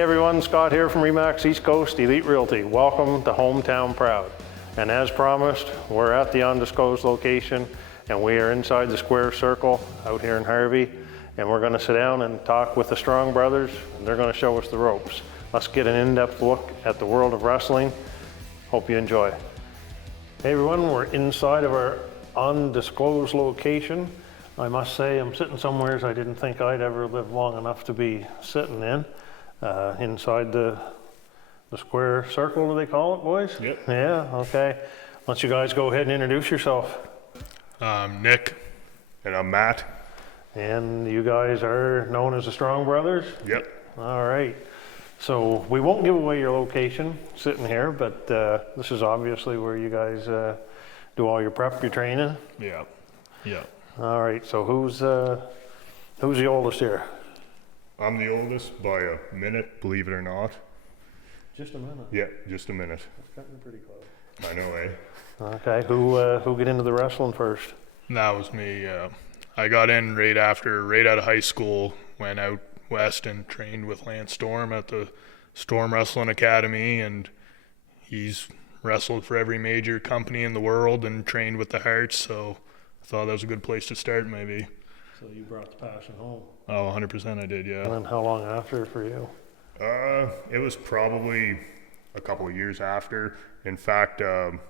Hey everyone, Scott here from Remax East Coast Elite Realty. Welcome to Hometown Proud. And as promised, we're at the undisclosed location and we are inside the square circle out here in Harvey. And we're gonna sit down and talk with the Strong brothers and they're gonna show us the ropes. Let's get an in-depth look at the world of wrestling. Hope you enjoy. Hey everyone, we're inside of our undisclosed location. I must say I'm sitting somewhere I didn't think I'd ever live long enough to be sitting in. Inside the square circle, do they call it, boys? Yep. Yeah, okay. Why don't you guys go ahead and introduce yourself. I'm Nick. And I'm Matt. And you guys are known as the Strong Brothers? Yep. All right. So we won't give away your location sitting here, but this is obviously where you guys do all your prep, your training. Yeah. Yeah. All right, so who's the oldest here? I'm the oldest by a minute, believe it or not. Just a minute. Yeah, just a minute. That's cutting it pretty close. I know, eh? Okay, who get into the wrestling first? That was me. I got in right out of high school, went out west and trained with Lance Storm at the Storm Wrestling Academy, and he's wrestled for every major company in the world and trained with the Hearts, so I thought that was a good place to start maybe. So you brought the passion home. Oh, 100% I did, yeah. And then how long after for you? It was probably a couple of years after. In fact,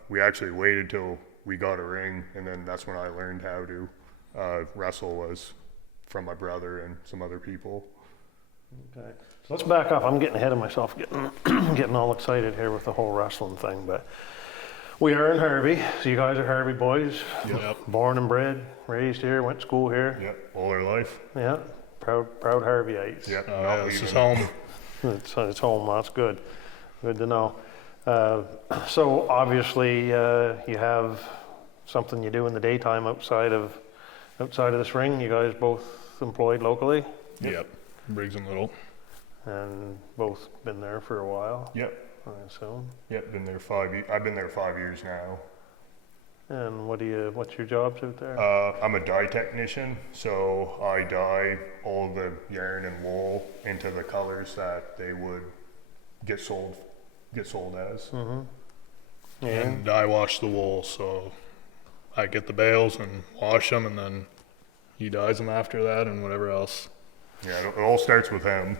we actually waited till we got a ring, and then that's when I learned how to wrestle, was from my brother and some other people. Okay, so let's back up. I'm getting ahead of myself, getting all excited here with the whole wrestling thing, but we are in Harvey, so you guys are Harvey boys. Yep. Born and bred, raised here, went to school here. Yep, all our life. Yeah, proud Harveyites. Yep. Oh, yeah, this is home. It's home, that's good. Good to know. So obviously you have something you do in the daytime outside of this ring. You guys both employed locally? Yep. Briggs and Little. And both been there for a while? Yep. I assume. Yep, been there 5 years. I've been there 5 years now. And what's your jobs out there? I'm a dye technician, so I dye all the yarn and wool into the colors that they would get sold as. Mm-hmm. And I wash the wool, so I get the bales and wash them, and then he dyes them after that and whatever else. Yeah, it all starts with him.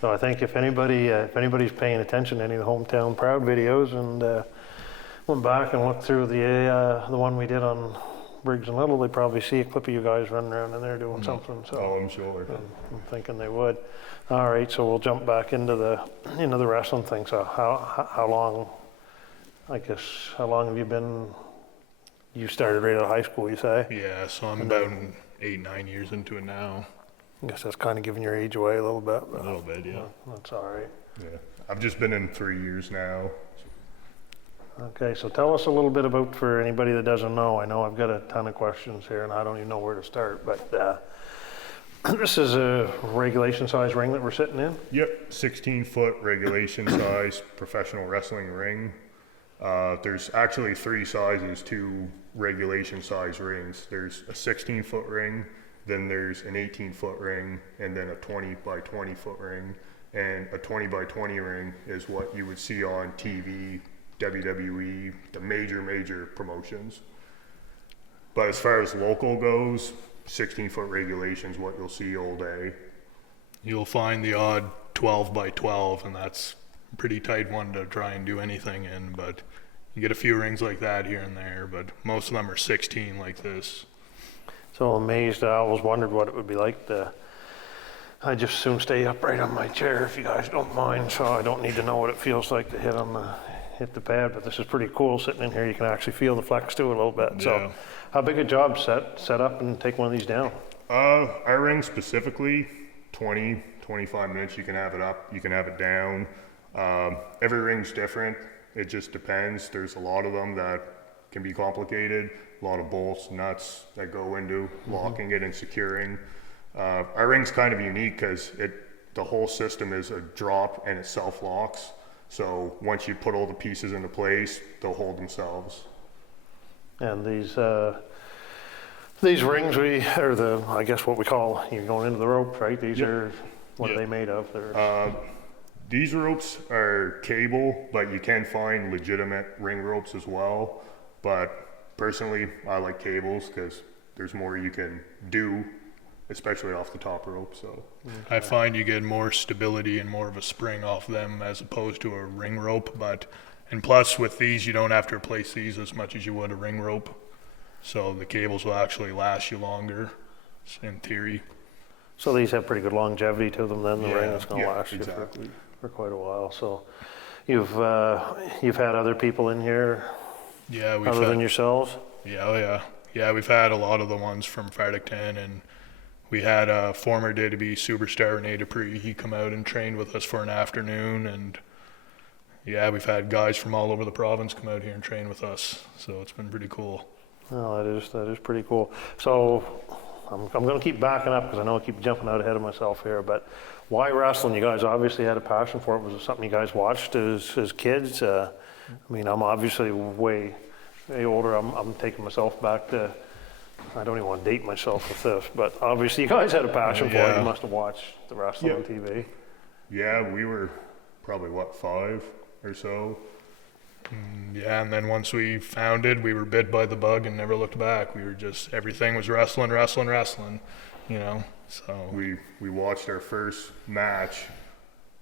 So I think if anybody's paying attention to any of the Hometown Proud videos and went back and looked through the one we did on Briggs and Little, they probably see a clip of you guys running around in there doing something. So Oh, I'm sure. I'm thinking they would. All right, so we'll jump back into the wrestling thing. So how long? I guess how long have you been? You started right out of high school, you say? Yeah, so I'm about 8-9 years into it now. I guess that's kind of giving your age away a little bit. A But little bit, yeah. that's all right. Yeah, I've just been in 3 years now. Okay, so tell us a little bit about, for anybody that doesn't know, I know I've got a ton of questions here and I don't even know where to start, but this is a regulation size ring that we're sitting in? Yep, 16-foot regulation size professional wrestling ring. There's actually 3 sizes to regulation size rings. There's a 16-foot ring, then there's an 18-foot ring, and then a 20 by 20 foot ring. And a 20 by 20 ring is what you would see on TV, WWE, the major promotions. But as far as local goes, 16-foot regulation is what you'll see all day. You'll find the odd 12 by 12, and that's a pretty tight one to try and do anything in, but you get a few rings like that here and there, but most of them are 16 like this. So amazed, I always wondered what it would be like to, I just soon stay upright on my chair if you guys don't mind, so I don't need to know what it feels like to hit the pad, but this is pretty cool sitting in here. You can actually feel the flex too a little bit. Yeah. So how big a job set up and take one of these down? Our ring specifically, 20-25 minutes, you can have it up, you can have it down. Every ring's different. It just depends. There's a lot of them that can be complicated, a lot of bolts, nuts that go into locking it and securing. Our ring's kind of unique because the whole system is a drop and it self-locks. So once you put all the pieces into place, they'll hold themselves. And these rings, I guess what we call, you're going into the rope, right? These Yep. are, what are Yep. they made of? They're These ropes are cable, but you can find legitimate ring ropes as well. But personally, I like cables because there's more you can do, especially off the top rope. So I find you get more stability and more of a spring off them as opposed to a ring rope. And plus with these, you don't have to replace these as much as you would a ring rope. So the cables will actually last you longer, in theory. So these have pretty good longevity to them then, the ring is gonna yeah, last you exactly. for quite a while. So you've had other people in here Yeah, we've other had, than yourselves? yeah, we've had a lot of the ones from Fredericton, and we had a former day-to-be superstar, Rene Dupree. He come out and trained with us for an afternoon, and yeah, we've had guys from all over the province come out here and train with us. So it's been pretty cool. Oh, that is pretty cool. So I'm going to keep backing up because I know I keep jumping out ahead of myself here, but why wrestling? You guys obviously had a passion for it. Was it something you guys watched as kids? I mean, I'm obviously way older. I'm taking myself back to, I don't even want to date myself with this, but obviously you guys had a passion for it. Yeah. You must have watched the wrestling on Yeah. TV. yeah, we were probably 5 or so. Yeah, and then once we founded, we were bit by the bug and never looked back. We were just, everything was wrestling, you know, so. We watched our first match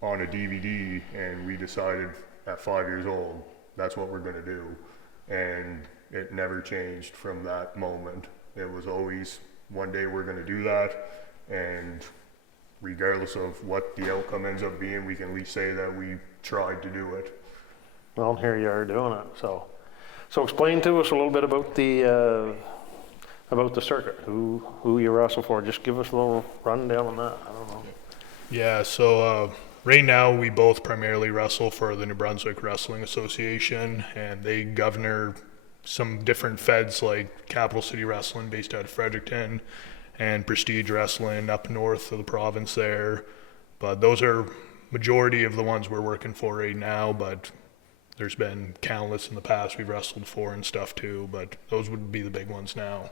on a DVD, and we decided at 5 years old that's what we're going to do, and it never changed from that moment. It was always one day we're going to do that, and regardless of what the outcome ends up being, we can at least say that we tried to do it. Well, here you are doing it. So explain to us a little bit about the circuit. Who you wrestle for? Just give us a little rundown on that. I don't know. Yeah, so right now we both primarily wrestle for the New Brunswick Wrestling Association, and they govern some different feds like Capital City Wrestling based out of Fredericton and Prestige Wrestling up north of the province there. But those are majority of the ones we're working for right now, but there's been countless in the past we've wrestled for and stuff too, but those would be the big ones now.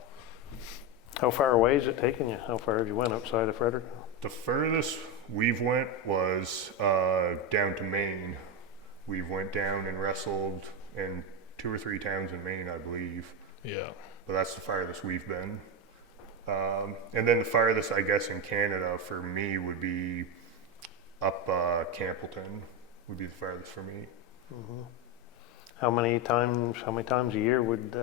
How far away is it taking you? How far have you went outside of Frederick? The furthest we've went was down to Maine. We went down and wrestled in 2 or 3 towns in Maine, I believe. Yeah. But that's the farthest we've been. And then the farthest, I guess, in Canada for me would be up Campbellton. Would be the farthest for me. Mm-hmm. How many times a year would,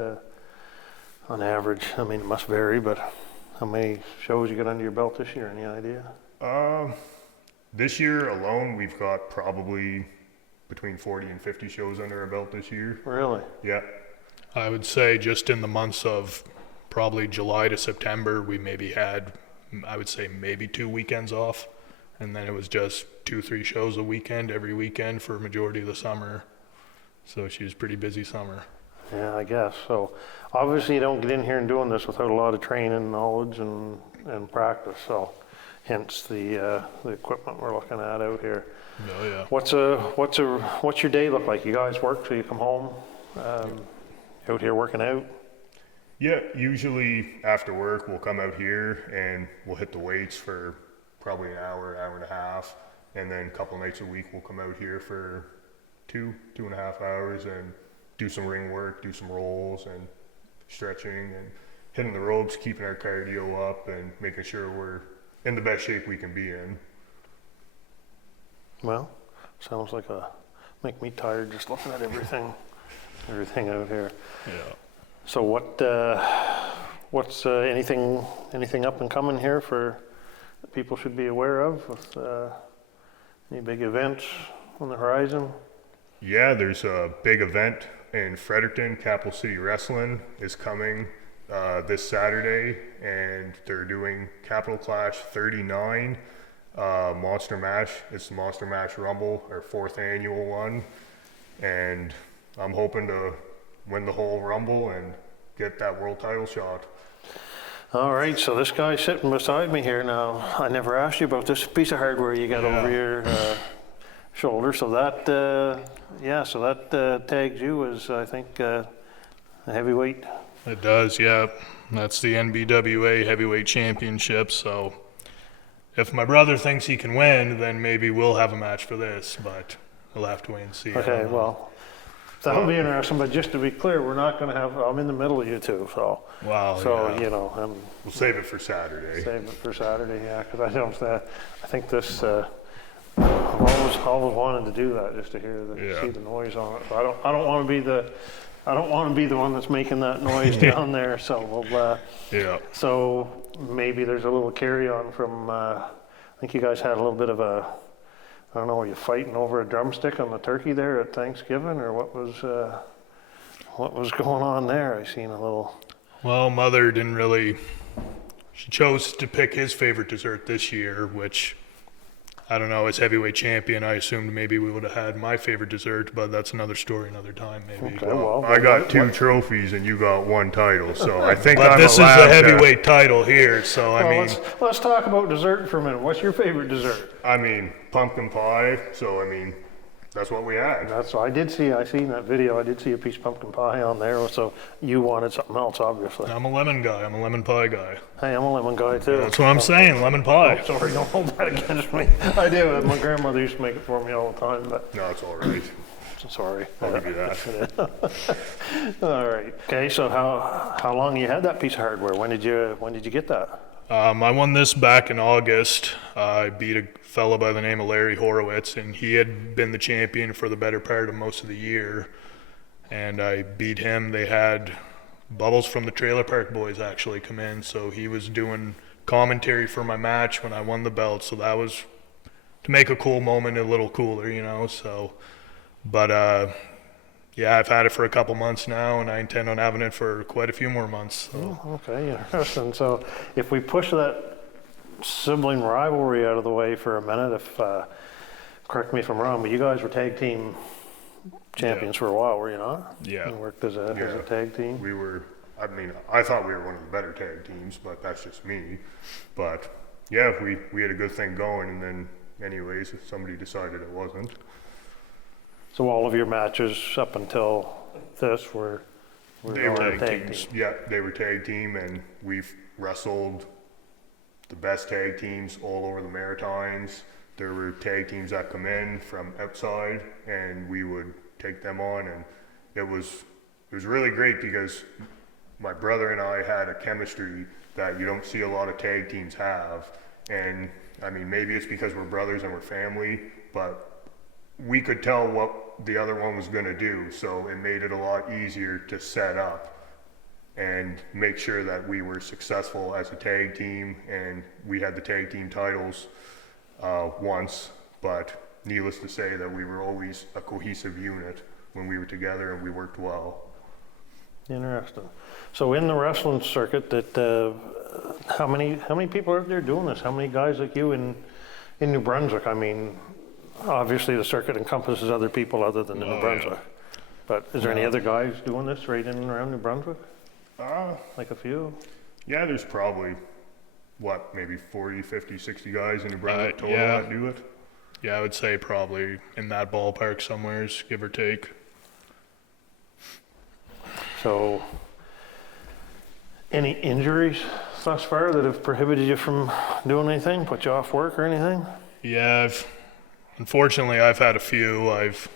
on average? I mean, it must vary, but how many shows you got under your belt this year? Any idea? This year alone, we've got probably between 40 and 50 shows under our belt this year. Really? Yeah. I would say just in the months of probably July to September, we maybe had, I would say maybe 2 weekends off. And then it was just 2-3 shows a weekend, every weekend for a majority of the summer. So she was pretty busy summer. Yeah, I guess. So obviously you don't get in here and doing this without a lot of training, knowledge, and practice. So hence the equipment we're looking at out here. Oh yeah. What's your day look like? You guys work till you come home? Out here working out? Yeah, usually after work, we'll come out here and we'll hit the weights for probably an hour and a half. And then a couple nights a week, we'll come out here for 2.5 hours and do some ring work, do some rolls and stretching and hitting the ropes, keeping our cardio up and making sure we're in the best shape we can be in. Well, sounds like make me tired just looking at everything out here. Yeah. So what's anything up and coming here for that people should be aware of? With any big events on the horizon? Yeah, there's a big event in Fredericton. Capital City Wrestling is coming this Saturday, and they're doing Capital Clash 39 Monster Mash. It's the Monster Mash Rumble, our 4th annual one, and I'm hoping to win the whole Rumble and get that world title shot. All right, so this guy sitting beside me here now, I never asked you about this piece of hardware you got over your shoulder. So that, tags you as, I think, a heavyweight. It does, yeah. That's the NBWA Heavyweight Championship. So if my brother thinks he can win, then maybe we'll have a match for this, but we'll have to wait and see. Okay, well, that'll be interesting, but just to be clear, we're not gonna have, I'm in the middle of you two, so. Wow, So, yeah. you know, We'll save it for Saturday. save it for Saturday, yeah, because I think this, I've always wanted to do that, just to hear Yeah. see the noise on it. So I don't want to be the one that's making that noise down there. So Yeah. so maybe there's a little carry on from. I think you guys had a little bit of a. I don't know, were you fighting over a drumstick on the turkey there at Thanksgiving, or what was going on there? I seen a little. Well, Mother didn't really. She chose to pick his favorite dessert this year, which I don't know. As heavyweight champion, I assumed maybe we would have had my favorite dessert, but that's another story, another time, maybe. Okay, well, I got 2 trophies and you got 1 title, so I think But I'm this is allowed a to- heavyweight title here, so I Well, mean, let's talk about dessert for a minute. What's your favorite dessert? I mean, pumpkin pie, so I mean, that's what we had. That's I seen that video. I did see a piece of pumpkin pie on there. So you wanted something else, obviously. I'm a lemon guy. I'm a lemon pie guy. Hey, I'm a lemon guy too. That's what I'm saying, lemon pie. Sorry, don't hold that against me. I do. My grandmother used to make it for me all the time, but No, it's all right. sorry. I'll give you that. All right. Okay, so how long you had that piece of hardware? When did you get that? I won this back in August. I beat a fellow by the name of Larry Horowitz, and he had been the champion for the better part of most of the year. And I beat him. They had Bubbles from the Trailer Park Boys actually come in, so he was doing commentary for my match when I won the belt. So that was to make a cool moment a little cooler, you know. So, but yeah, I've had it for a couple months now, and I intend on having it for quite a few more months. So. Oh, okay, interesting. So if we push that sibling rivalry out of the way for a minute, if correct me if I'm wrong, but you guys were tag team champions for a while, were you not? Yeah. You worked as a Yeah. tag team. We were, I mean, I thought we were one of the better tag teams, but that's just me. But yeah, we had a good thing going, and then anyways, somebody decided it wasn't. So all of your matches up until this were They all were tag teams. team. Yeah, they were tag team, and we've wrestled the best tag teams all over the Maritimes. There were tag teams that come in from outside, and we would take them on, and it was really great because my brother and I had a chemistry that you don't see a lot of tag teams have. And I mean, maybe it's because we're brothers and we're family, but we could tell what the other one was going to do, so it made it a lot easier to set up and make sure that we were successful as a tag team. And we had the tag team titles once, but needless to say that we were always a cohesive unit when we were together, and we worked well. Interesting. So in the wrestling circuit, how many people are there doing this? How many guys like you in New Brunswick? I mean, obviously the circuit encompasses other people other than New Brunswick. But is there any other guys doing this right in and around New Brunswick? Like a few? Yeah, there's probably, maybe 40, 50, 60 guys in New Brunswick total yeah. that do it. Yeah, I would say probably in that ballpark somewheres, give or take. So, any injuries thus far that have prohibited you from doing anything, put you off work or anything? Yeah, unfortunately, I've had a few. I've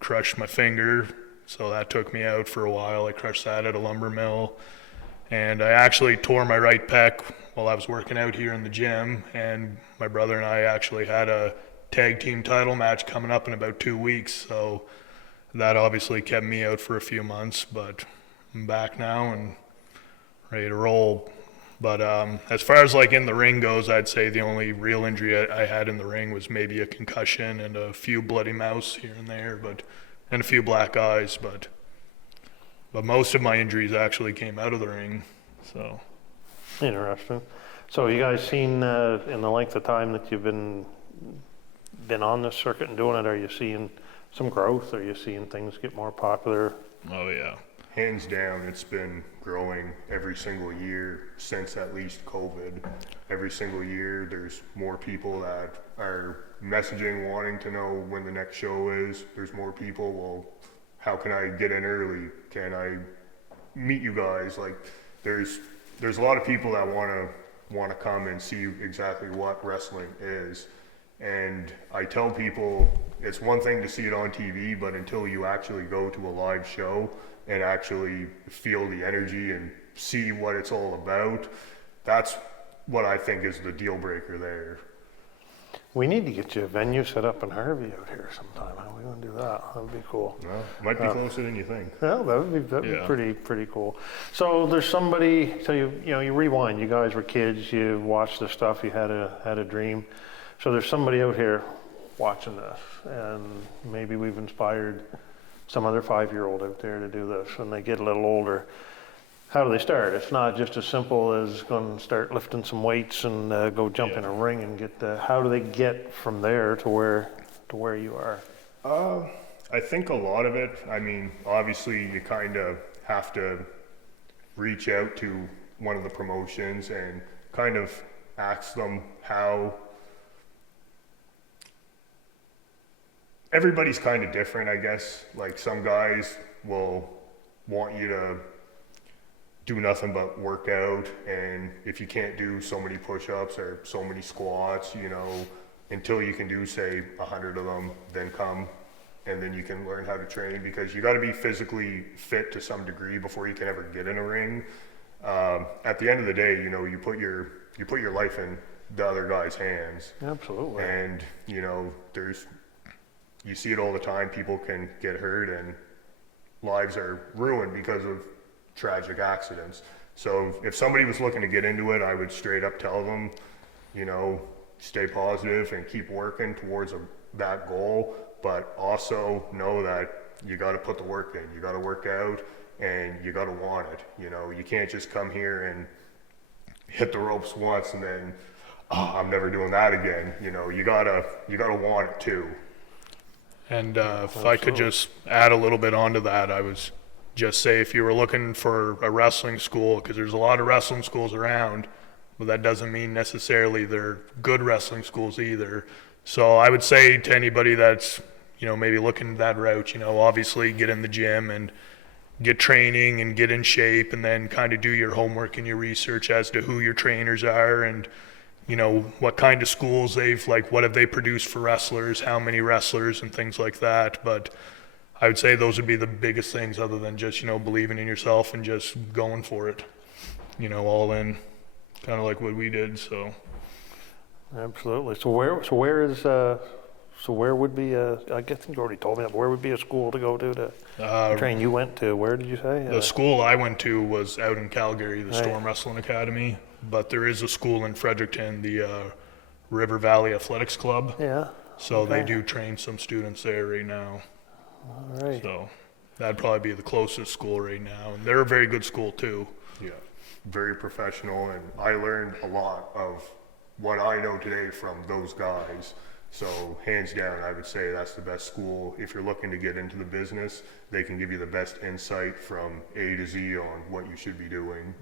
crushed my finger, so that took me out for a while. I crushed that at a lumber mill. And I actually tore my right pec while I was working out here in the gym. And my brother and I actually had a tag team title match coming up in about 2 weeks. So that obviously kept me out for a few months, but I'm back now and ready to roll. But as far as like in the ring goes, I'd say the only real injury I had in the ring was maybe a concussion and a few bloody mouths here and there, and a few black eyes. But most of my injuries actually came out of the ring. So Interesting. So you guys seen in the length of time that you've been on this circuit and doing it, are you seeing some growth? Are you seeing things get more popular? oh yeah. Hands down, it's been growing every single year since at least COVID. Every single year, there's more people that are messaging, wanting to know when the next show is. There's more people, well, how can I get in early? Can I meet you guys? Like, there's a lot of people that want to want to come and see exactly what wrestling is. And I tell people it's one thing to see it on TV, but until you actually go to a live show and actually feel the energy and see what it's all about, that's what I think is the deal breaker there. We need to get you a venue set up in Harvey out here sometime. How are we gonna do that? That'd be cool. Well, might be closer than you think. Well, that'd be Yeah. pretty cool. So there's somebody, so you rewind, you guys were kids, you watched the stuff, you had a dream. So there's somebody out here watching this, and maybe we've inspired some other 5-year-old out there to do this, and they get a little older. How do they start? It's not just as simple as going to start lifting some weights and go jump in a ring and get how do they get from there to where you are? I think a lot of it, I mean, obviously you kind of have to reach out to one of the promotions and kind of ask them how. Everybody's kind of different, I guess. Like some guys will want you to do nothing but work out, and if you can't do so many push-ups or so many squats, you know, until you can do say 100 of them, then come and then you can learn how to train, because you got to be physically fit to some degree before you can ever get in a ring. At the end of the day, you know, you put your life in the other guy's hands. Absolutely. And you know, you see it all the time. People can get hurt and lives are ruined because of tragic accidents. So if somebody was looking to get into it, I would straight up tell them, you know, stay positive and keep working towards that goal, but also know that you got to put the work in. You got to work out and you got to want it. You know, you can't just come here and hit the ropes once and then, I'm never doing that again. You know, you gotta want it too. And if I could just add a little bit onto that, I was just say if you were looking for a wrestling school, because there's a lot of wrestling schools around, but that doesn't mean necessarily they're good wrestling schools either. So I would say to anybody that's, you know, maybe looking that route, you know, obviously get in the gym and get training and get in shape, and then kind of do your homework and your research as to who your trainers are and, you know, what kind of schools what have they produced for wrestlers, how many wrestlers and things like that. But I would say those would be the biggest things, other than just, you know, believing in yourself and just going for it, you know, all in, kind of like what we did. So Absolutely. So where would be I guess you already told me that, but where would be a school to go to train? You went to, where did you say? the school I went to was out in Calgary, the Right. Storm Wrestling Academy, but there is a school in Fredericton, the River Valley Athletics Club. Yeah. So they Okay. do train some students there right now. All right. So that'd probably be the closest school right now. And they're a very good school too. Yeah, very professional, and I learned a lot of what I know today from those guys. So hands down, I would say that's the best school. If you're looking to get into the business, they can give you the best insight from A to Z on what you should be doing.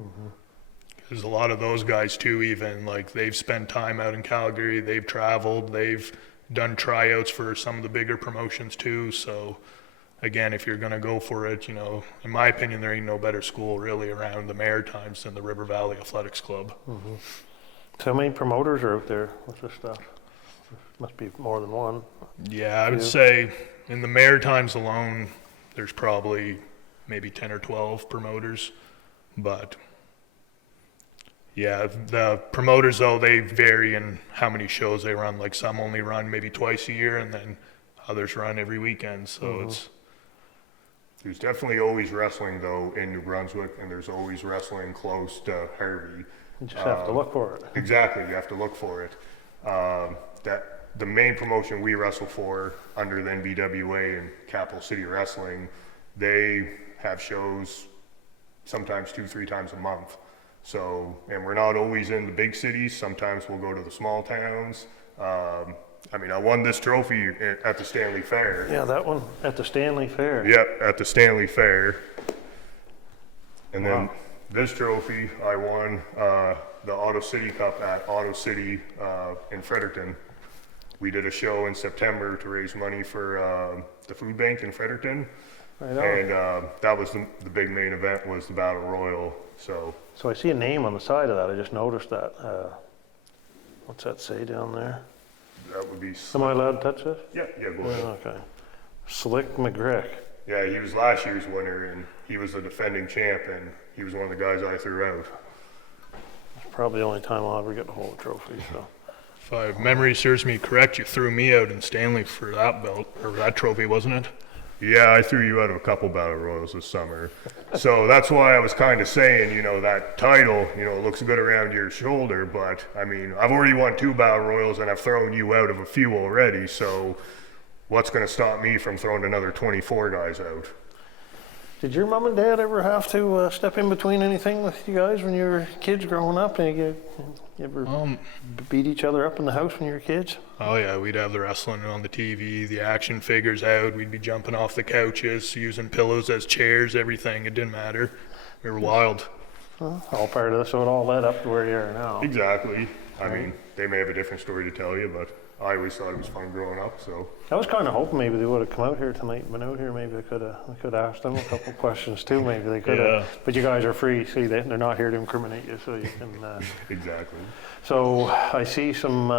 There's a lot of those guys too, even like they've spent time out in Calgary, they've traveled, they've done tryouts for some of the bigger promotions too. So again, if you're gonna go for it, you know, in my opinion, there ain't no better school really around the Maritimes than the River Valley Athletics Club. So how many promoters are out there with this stuff? Must be more than one. Yeah, I would Yeah. say in the Maritimes alone, there's probably maybe 10 or 12 promoters. But yeah, the promoters though, they vary in how many shows they run. Like some only run maybe twice a year, and then others run every weekend. So it's, There's definitely always wrestling though in New Brunswick, and there's always wrestling close to Harvey. You just have to look for it. Exactly, you have to look for it. That the main promotion we wrestle for under the NBWA and Capital City Wrestling, they have shows sometimes 2-3 times a month. So, and we're not always in the big cities. Sometimes we'll go to the small towns. I mean, I won this trophy at the Stanley Fair. Yeah, that one at the Stanley Fair. Yep, at the Stanley Fair. And then Wow. this trophy, I won the Auto City Cup at Auto City in Fredericton. We did a show in September to raise money for the food bank in Fredericton. Right on. And that was the big main event was the Battle Royal. So So I see a name on the side of that. I just noticed that. What's that say down there? that would be Am Slick. I allowed to touch this? Yeah, go ahead. Okay. Slick McGrick. Yeah, he was last year's winner, and he was the defending champ, and he was one of the guys I threw out. It's probably the only time I'll ever get to hold a trophy. So. If my memory serves me correct, you threw me out in Stanley for that belt, or that trophy, wasn't it? Yeah, I threw you out of a couple Battle Royals this summer. So that's why I was kind of saying, that title, looks good around your shoulder, but I mean, I've already won 2 Battle Royals and I've thrown you out of a few already, so what's going to stop me from throwing another 24 guys out? Did your mom and dad ever have to step in between anything with you guys when you were kids growing up? And you ever beat each other up in the house when you were kids? Oh yeah, we'd have the wrestling on the TV, the action figures out, we'd be jumping off the couches, using pillows as chairs, everything, it didn't matter. We were wild. Well, all part of this, so it all led up to where you are now. Exactly. I mean, they may have a different story to tell you, but I always thought it was fun growing up, so. I was kind of hoping maybe they would have come out here tonight, been out here, maybe I could have asked them a couple questions too, maybe they could have. Yeah. But you guys are free, see, they're not here to incriminate you, so you can. Exactly. So I see some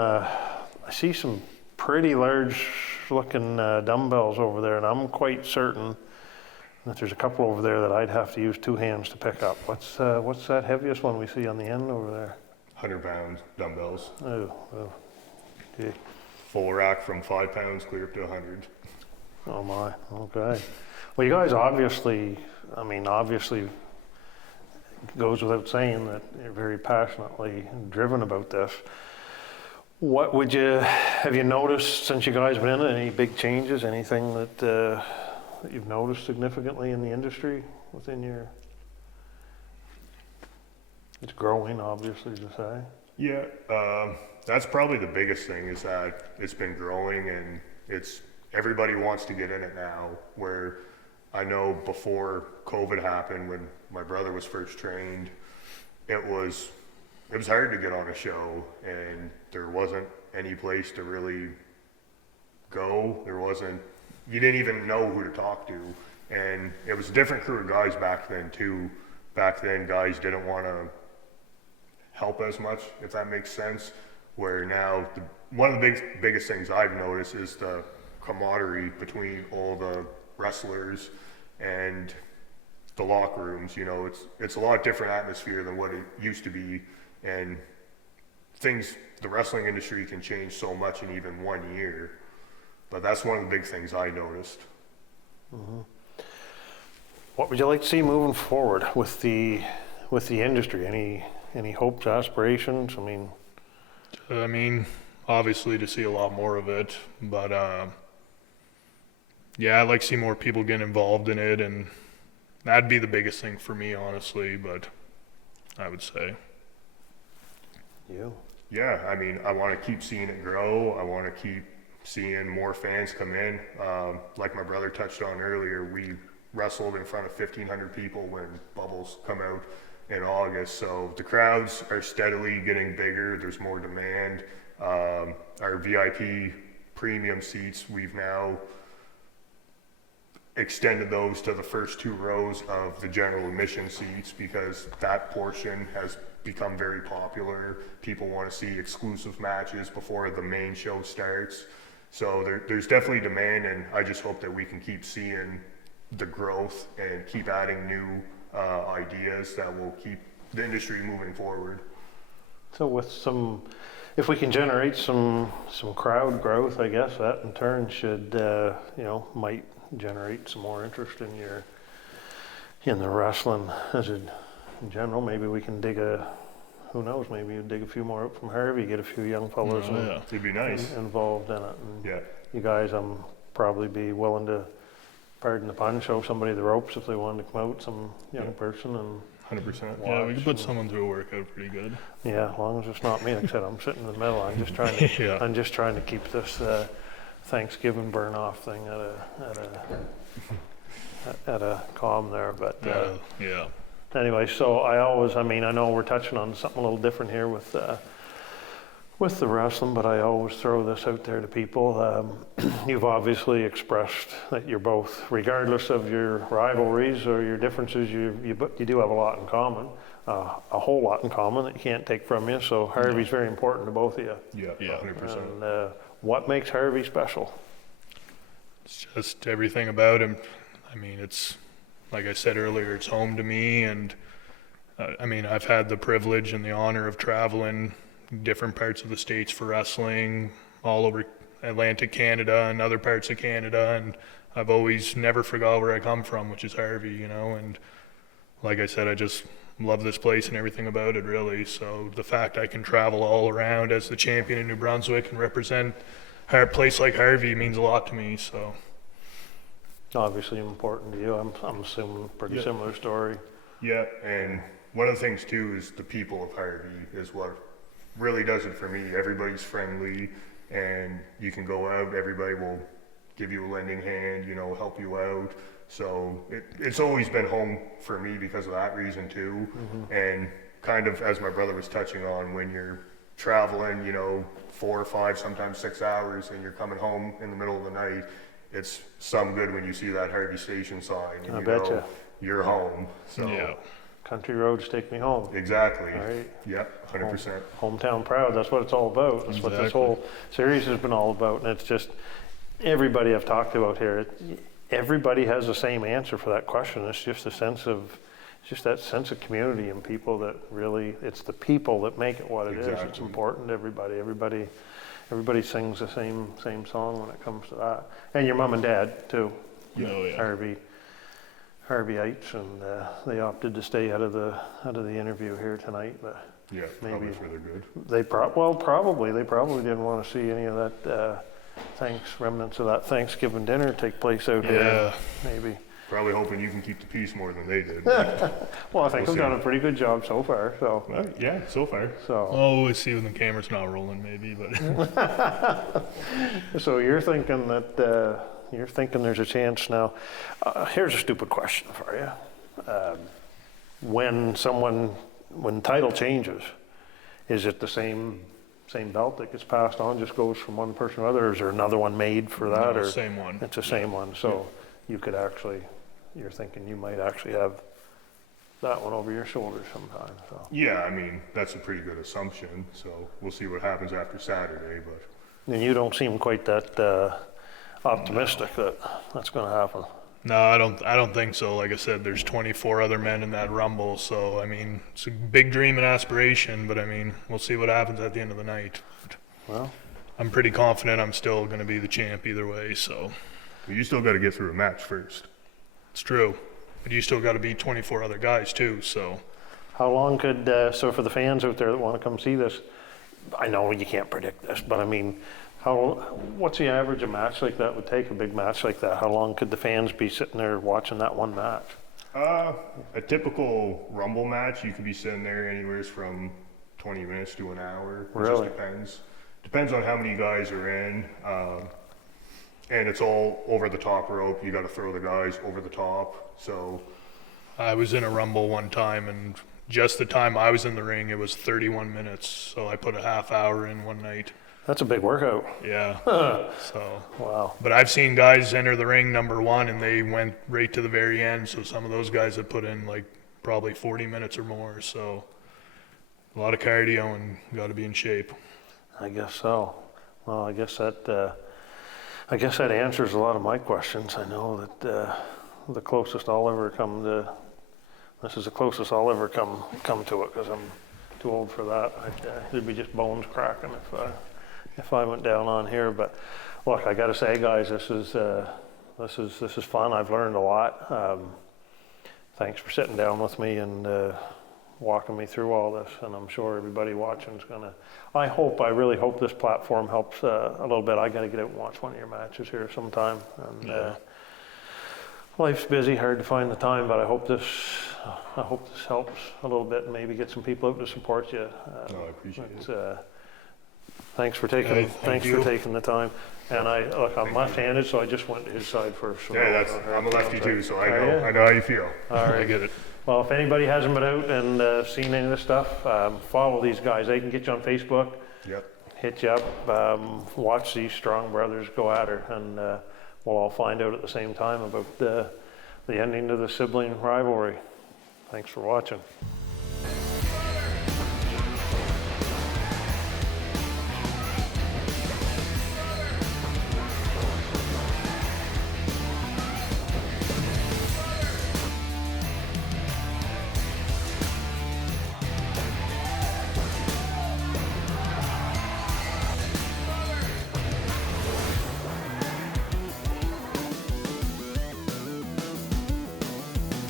pretty large looking dumbbells over there, and I'm quite certain that there's a couple over there that I'd have to use 2 hands to pick up. What's that heaviest one we see on the end over there? 100-pound dumbbells. Oh, gee. Full rack from 5 pounds clear up to 100. Oh my, okay. Well, you guys obviously goes without saying that you're very passionately driven about this. What have you noticed since you guys been in it, any big changes, anything that you've noticed significantly in the industry within it's growing, obviously, to say. Yeah, that's probably the biggest thing is that it's been growing and everybody wants to get in it now, where I know before COVID happened, when my brother was first trained, it was hard to get on a show and there wasn't any place to really go. You didn't even know who to talk to, and it was a different crew of guys back then too. Back then guys didn't want to help as much, if that makes sense, where now one of the biggest things I've noticed is the camaraderie between all the wrestlers and the locker rooms. It's a lot different atmosphere than what it used to be, and the wrestling industry can change so much in even 1 year, but that's one of the big things I noticed. Mm-hmm. What would you like to see moving forward with the industry? Any hopes, aspirations? I mean, obviously to see a lot more of it, but yeah, I'd like to see more people get involved in it, and that'd be the biggest thing for me, honestly, but I would say. You? Yeah, I mean, I want to keep seeing it grow. I want to keep seeing more fans come in. Like my brother touched on earlier, we wrestled in front of 1,500 people when Bubbles come out in August. So the crowds are steadily getting bigger. There's more demand. Our VIP premium seats, we've now extended those to the first 2 rows of the general admission seats because that portion has become very popular. People want to see exclusive matches before the main show starts. So there's definitely demand, and I just hope that we can keep seeing the growth and keep adding new ideas that will keep the industry moving forward. So if we can generate some crowd growth, I guess that in turn should, might generate some more interest in the wrestling in general. Maybe we can who knows, maybe you dig a few more up from Harvey, get a few young fellows It'd be nice. involved in it. And Yeah. you guys, probably be willing to, pardon the pun, show somebody the ropes if they wanted to come out, some young person, and 100%. Yeah, we could put someone through a workout pretty good. yeah, as long as it's not me. Like I said, I'm sitting in the middle. I'm just trying to Yeah. I'm just trying to keep this Thanksgiving burn off thing at a calm there. But Yeah. anyway, so I know we're touching on something a little different here with with the wrestling, but I always throw this out there to people. You've obviously expressed that you're both, regardless of your rivalries or your differences, you do have a lot in common, a whole lot in common that you can't take from you. So Harvey's very important to both of you. Yeah, 100%. And what makes Harvey special? It's just everything about him. I mean, it's like I said earlier, it's home to me, and I mean, I've had the privilege and the honor of traveling different parts of the States for wrestling, all over Atlantic Canada and other parts of Canada, and I've always never forgot where I come from, which is Harvey, you know, and like I said, I just love this place and everything about it, really. So the fact I can travel all around as the champion in New Brunswick and represent a place like Harvey means a lot to me, so. Obviously important to you. I'm assuming pretty similar story. Yeah, and one of the things too is the people of Harvey is what really does it for me. Everybody's friendly, and you can go out, everybody will give you a lending hand, you know, help you out. So it's always been home for me because of that reason too. And kind of as my brother was touching on, when you're traveling, you know, 4 or 5, sometimes 6 hours, and you're coming home in the middle of the night, it's some good when you see that Harvey Station sign and I you betcha. know you're home. So Yeah. Country roads take me home. exactly. Right. Yep, 100%. Hometown proud, that's what it's all about. That's what this Exactly. whole series has been all about. And it's just, everybody I've talked about here, everybody has the same answer for that question. It's just a sense of, it's just that sense of community and people that really, it's the people that make it what it is. It's Exactly. important to everybody. Everybody sings the same song when it comes to that. And your mom and dad too. Oh, yeah. Harveyites, and they opted to stay out of the interview here tonight, but Yeah, Maybe. probably for the good. they probably didn't want to see any of that remnants of that Thanksgiving dinner take place out here. Yeah. Maybe. Probably hoping you can keep the peace more than they did. Well, I think We'll we've done see. a pretty good job so far. So Well, yeah, so far. Oh, we'll see when the camera's not rolling, maybe, but so you're thinking that you're thinking there's a chance now. Here's a stupid question for you. When title changes, is it the same belt that gets passed on, just goes from one person to another, or is there another one made for that? no, or same one. It's the same one, so you could actually, you're thinking you might actually have that one over your shoulder sometime, so. Yeah, I mean, that's a pretty good assumption, so we'll see what happens after Saturday, but And you don't seem quite that optimistic that that's gonna happen. No, I don't think so. Like I said, there's 24 other men in that rumble, so I mean, it's a big dream and aspiration, but I mean, we'll see what happens at the end of the night. Well, I'm pretty confident I'm still going to be the champ either way, so you still got to get through a match first. it's true. But you still got to beat 24 other guys too, so how long could, so for the fans out there that wanna come see this, I know you can't predict this, but I mean, what's the average a match like that would take, a big match like that? How long could the fans be sitting there watching that one match? A typical Rumble match, you could be sitting there anywhere from 20 minutes to an hour. It Really? just depends. Depends on how many guys are in. And it's all over the top rope. You got to throw the guys over the top. So, I was in a rumble one time, and just the time I was in the ring, it was 31 minutes, so I put a half hour in one night. That's a big workout. Yeah, so, Wow. but I've seen guys enter the ring number one and they went right to the very end, so some of those guys have put in like probably 40 minutes or more, so a lot of cardio and got to be in shape. I guess so. Well, I guess that answers a lot of my questions. I know that the closest I'll ever come to, this is the closest I'll ever come to it, because I'm too old for that. There'd be just bones cracking if I went down on here. But look, I got to say, guys, this is fun. I've learned a lot. Thanks for sitting down with me and walking me through all this, and I'm sure everybody watching is gonna, I really hope this platform helps a little bit. I gotta get out and watch one of your matches here sometime, and life's busy, hard to find the time, but I hope this helps a little bit and maybe get some people out to support you. no, I appreciate it. Thanks for taking the time. And I'm left-handed, so I just went to his side first. So Yeah, I'm a lefty too, so I Are know, ya? I know how you feel. All I right. get it. Well, if anybody hasn't been out and seen any of this stuff, follow these guys. They can get you on Facebook. Yep. hit you up, watch these strong brothers go at her, and we'll all find out at the same time about the ending of the sibling rivalry. Thanks for watching.